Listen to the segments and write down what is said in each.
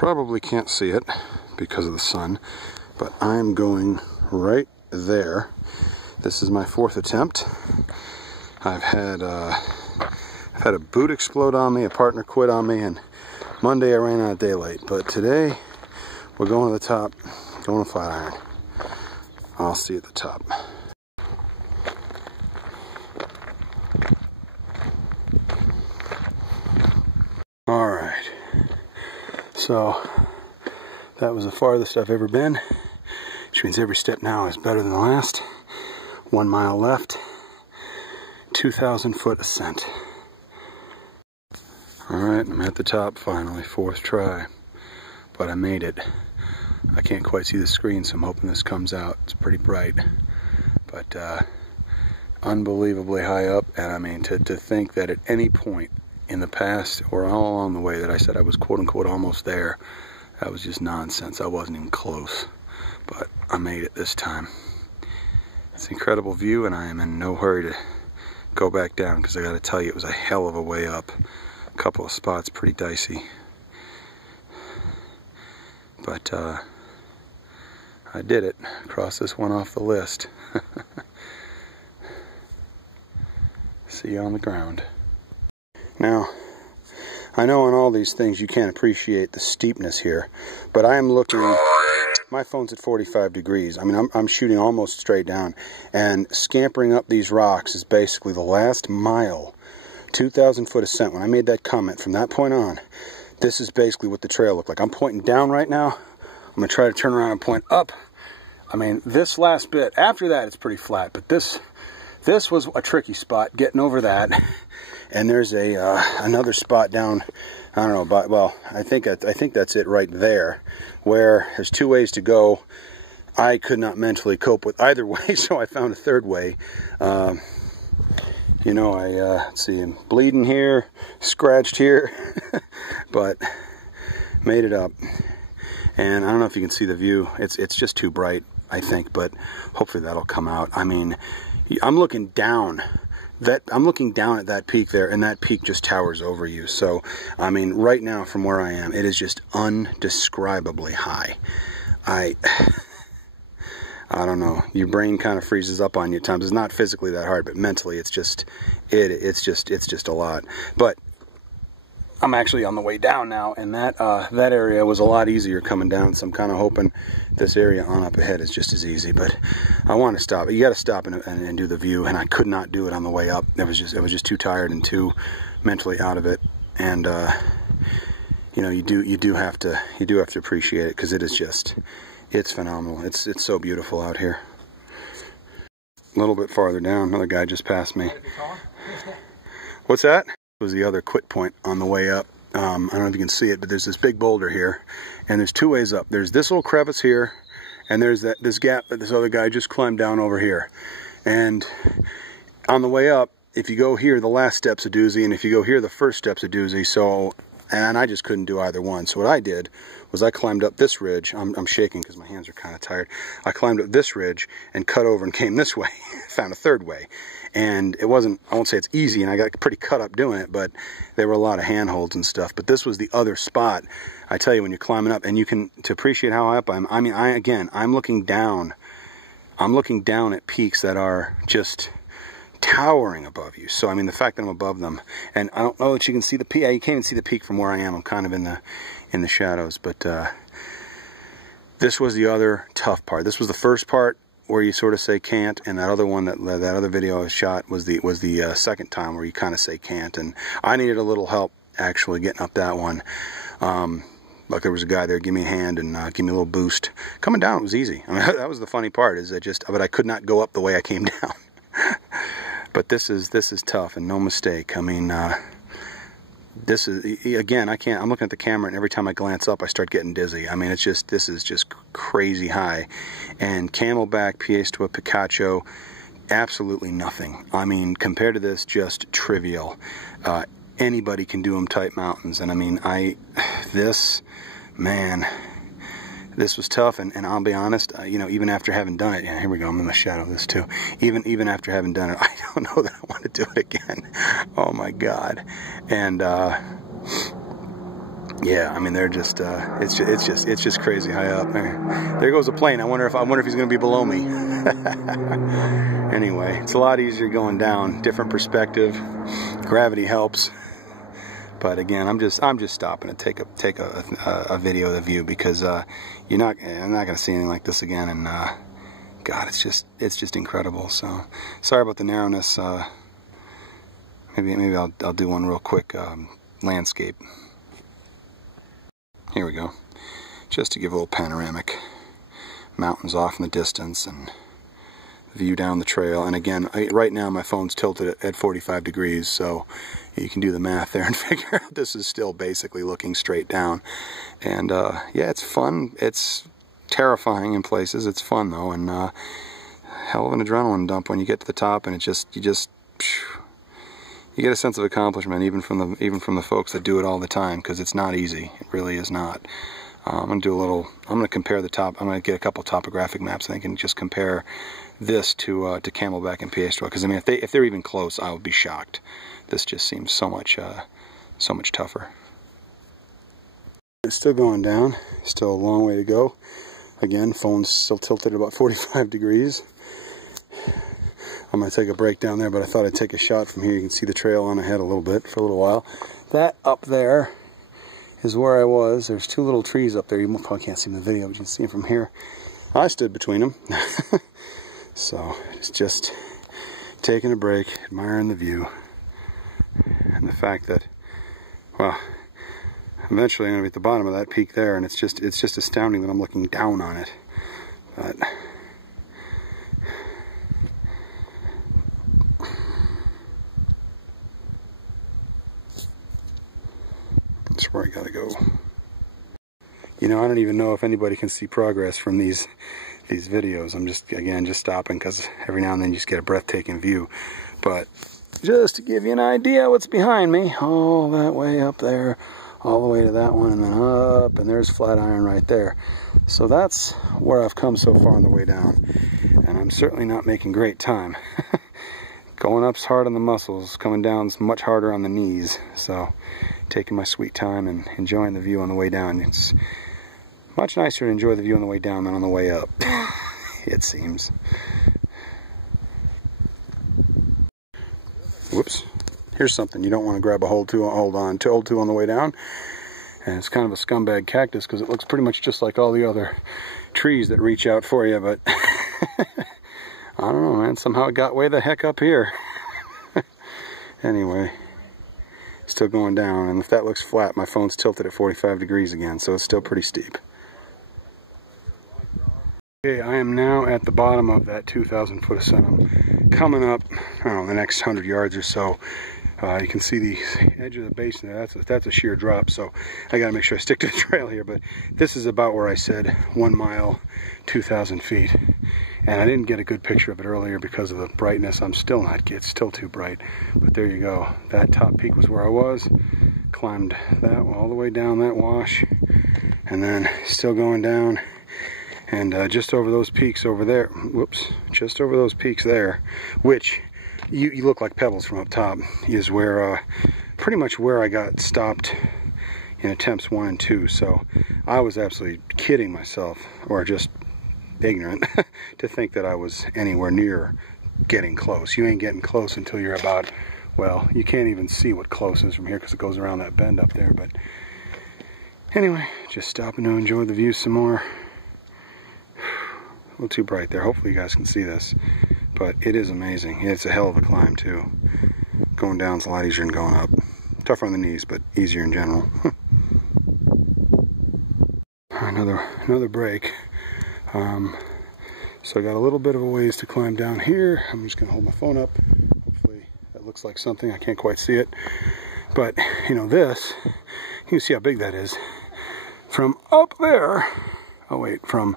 probably can't see it because of the sun, but I'm going right there. This is my 4th attempt. I've had a boot explode on me, a partner quit on me, and Monday I ran out of daylight. But today we're going to the top, going to Flatiron. I'll see you at the top. All right, so that was the farthest I've ever been, which means every step now is better than the last. 1 mile left, 2,000 foot ascent. All right, I'm at the top finally, 4th try, but I made it. I can't quite see the screen, so I'm hoping this comes out. It's pretty bright, but unbelievably high up. And I mean, to think that at any point in the past or all along the way that I said I was quote unquote almost there, that was just nonsense. I wasn't even close, but I made it this time. It's an incredible view, and I am in no hurry to go back down because I got to tell you, it was a hell of a way up. A couple of spots pretty dicey, but I did it. Cross this one off the list. See you on the ground. Now, I know on all these things you can't appreciate the steepness here, but I am looking. My phone's at 45 degrees. I mean, I'm shooting almost straight down, and scampering up these rocks is basically the last mile, 2,000 foot ascent. When I made that comment, from that point on, this is basically what the trail looked like. I'm pointing down right now. I'm going to try to turn around and point up. I mean, this last bit, after that, it's pretty flat, but this was a tricky spot, getting over that. And there's another spot down, I don't know, but, well, I think that's it right there, where there's 2 ways to go. I could not mentally cope with either way, so I found a third way. You know, let's see, I'm bleeding here, scratched here, but made it up. And I don't know if you can see the view. It's just too bright, I think, but hopefully that'll come out. I mean, I'm looking down. I'm looking down at that peak there, and that peak just towers over you. So, I mean, right now from where I am, it is just undescribably high. I don't know. Your brain kind of freezes up on you at times. It's not physically that hard, but mentally, it's just a lot. But I'm actually on the way down now, and that area was a lot easier coming down. So I'm kind of hoping this area on up ahead is just as easy. But I want to stop. You got to stop and do the view, and I could not do it on the way up. I was just too tired and too mentally out of it. And you know, you do have to appreciate it, because it's phenomenal. It's so beautiful out here. A little bit farther down, another guy just passed me. What's that? Was the other quit point on the way up. I don't know if you can see it, but there's this big boulder here, and there's 2 ways up. There's this little crevice here, and there's this gap that this other guy just climbed down over here. And on the way up, if you go here, the last step's a doozy, and if you go here, the first step's a doozy. So, and I just couldn't do either one. So what I did was I climbed up this ridge. I'm shaking because my hands are kind of tired. I climbed up this ridge and cut over and came this way. Found a third way. And it wasn't, I won't say it's easy, and I got pretty cut up doing it, but there were a lot of handholds and stuff. But this was the other spot. I tell you, when you're climbing up, and you can, to appreciate how high up I'm looking down. I'm looking down at peaks that are just towering above you. So, I mean, the fact that I'm above them, and I don't know that you can see the peak. You can't even see the peak from where I am. I'm kind of in the shadows, but this was the other tough part. This was the first part where you sort of say can't, and that other one, that other video I shot was the second time where you kind of say can't. And I needed a little help actually getting up that one. Like, there was a guy there give me a hand and give me a little boost. Coming down, it was easy. I mean, that was the funny part, is but I could not go up the way I came down. But this is tough, and no mistake. I mean, this is, again, I'm looking at the camera, and every time I glance up, I start getting dizzy. I mean, this is just crazy high. And Camelback, Piestewa, Picacho, absolutely nothing. I mean, compared to this, just trivial. Anybody can do them type mountains. And I mean, this was tough, and I'll be honest, you know, even after having done it, yeah, here we go, I'm in the shadow of this too. Even after having done it, I don't know that I want to do it again. Oh my God. And Yeah, I mean, they're just it's just crazy high up. There goes a plane. I wonder if he's going to be below me. Anyway, it's a lot easier going down. Different perspective. Gravity helps. But again, I'm just stopping to take a video of the view, because I'm not going to see anything like this again. And God, it's just incredible. So sorry about the narrowness. Maybe I'll do one real quick landscape. Here we go. Just to give a little panoramic. Mountains off in the distance and view down the trail. And again, right now my phone's tilted at 45 degrees, so you can do the math there and figure out this is still basically looking straight down. And yeah, it's fun. It's terrifying in places. It's fun though, and hell of an adrenaline dump when you get to the top, and you get a sense of accomplishment even from the folks that do it all the time, because it's not easy. It really is not. I'm going to compare the top. I'm going to get a couple topographic maps, I think, and just compare this to Camelback and Piedestal, because I mean, if they're even close, I would be shocked. This just seems so much tougher. It's still going down. Still a long way to go. Again, phone's still tilted at about 45 degrees. I'm going to take a break down there, but I thought I'd take a shot from here. You can see the trail on ahead a little bit for a little while. That up there is where I was. There's two little trees up there. You probably can't see them in the video, but you can see them from here. I stood between them. So it's just taking a break, admiring the view. And the fact that, well, eventually I'm going to be at the bottom of that peak there, and it's just astounding that I'm looking down on it. But that's where I gotta go. You know, I don't even know if anybody can see progress from these videos. I'm just stopping because every now and then you just get a breathtaking view. But just to give you an idea what's behind me, all that way up there, all the way to that one, and then up, and there's Flatiron right there. So that's where I've come so far on the way down, and I'm certainly not making great time. Going up's hard on the muscles, coming down's much harder on the knees. So taking my sweet time and enjoying the view on the way down. It's much nicer to enjoy the view on the way down than on the way up, it seems. Whoops. Here's something you don't want to grab a hold on to on the way down. And it's kind of a scumbag cactus because it looks pretty much just like all the other trees that reach out for you, but I don't know, man. Somehow it got way the heck up here. Anyway, still going down, and if that looks flat, my phone's tilted at 45 degrees again, so it's still pretty steep. Okay, I am now at the bottom of that 2,000 foot ascent. I'm coming up, I don't know, the next 100 yards or so. You can see the edge of the basin there. That's a sheer drop, so I gotta make sure I stick to the trail here. But this is about where I said 1 mile, 2,000 feet. And I didn't get a good picture of it earlier because of the brightness. It's still too bright. But there you go. That top peak was where I was. Climbed that all the way down that wash. And then still going down. And just over those peaks over there, whoops, just over those peaks there, which you look like pebbles from up top, is where pretty much where I got stopped in attempts 1 and 2. So I was absolutely kidding myself, or just ignorant, to think that I was anywhere near getting close. You ain't getting close until you're about, well, you can't even see what close is from here because it goes around that bend up there. But anyway, just stopping to enjoy the view some more. A little too bright there. Hopefully you guys can see this, but it is amazing. It's a hell of a climb too. Going down's a lot easier than going up. Tougher on the knees, but easier in general. Another break. So I got a little bit of a ways to climb down here. I'm just gonna hold my phone up. Hopefully that looks like something. I can't quite see it, but you know, this, you can see how big that is. From up there, from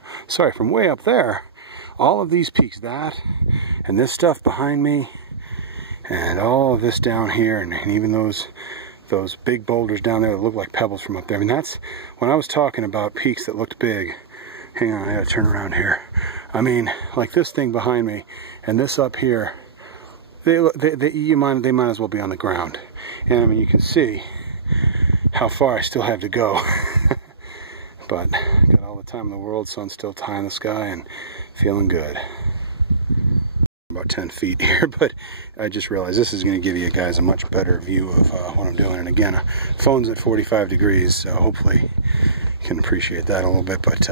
way up there, all of these peaks, that and this stuff behind me, and all of this down here, and even those big boulders down there that look like pebbles from up there. I mean, that's when I was talking about peaks that looked big. Hang on, I gotta turn around here. I mean, like this thing behind me and this up here, they might as well be on the ground. And I mean, you can see how far I still have to go. But got all the time in the world, sun's still high in the sky and feeling good. About 10 feet here, but I just realized this is going to give you guys a much better view of what I'm doing. And again, phone's at 45 degrees, so hopefully you can appreciate that a little bit. But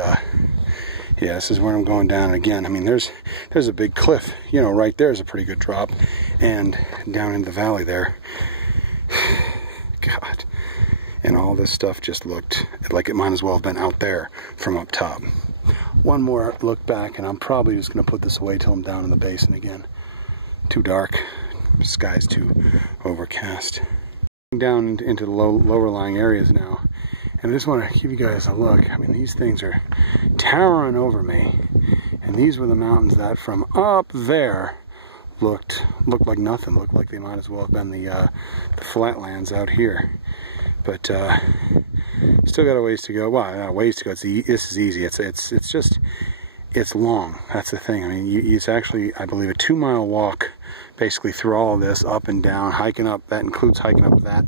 yeah, this is where I'm going down. And again, I mean, there's a big cliff, you know, right there is a pretty good drop, and down in the valley there, God, and all this stuff just looked like it might as well have been out there from up top. One more look back, and I'm probably just going to put this away till I'm down in the basin again. Too dark, the sky's too overcast. Down into the lower lying areas now, and I just want to give you guys a look. I mean, these things are towering over me, and these were the mountains that from up there looked like nothing. Looked like they might as well have been the flatlands out here. But still got a ways to go. Well, not a ways to go. This is easy. It's long. That's the thing. I mean, it's actually, I believe, a 2-mile walk, basically through all of this, up and down, hiking up. That includes hiking up that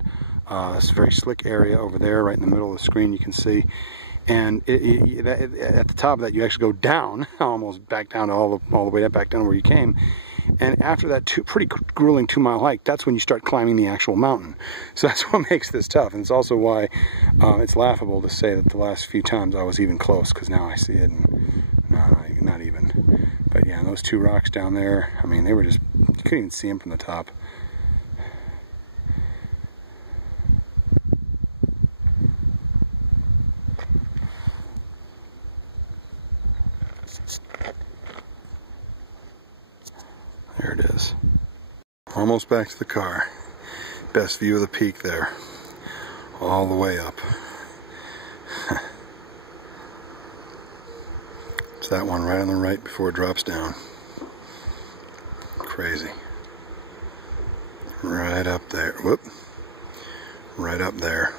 this very slick area over there, right in the middle of the screen. You can see, and at the top of that, you actually go down, almost back down to all the way back down where you came. And after that pretty grueling 2-mile hike, that's when you start climbing the actual mountain. So that's what makes this tough. And it's also why it's laughable to say that the last few times I was even close, because now I see it, and not even. But yeah, and those 2 rocks down there, I mean, they were just, you couldn't even see them from the top. There it is. Almost back to the car. Best view of the peak there. All the way up. It's that one right on the right before it drops down. Crazy. Right up there. Whoop. Right up there.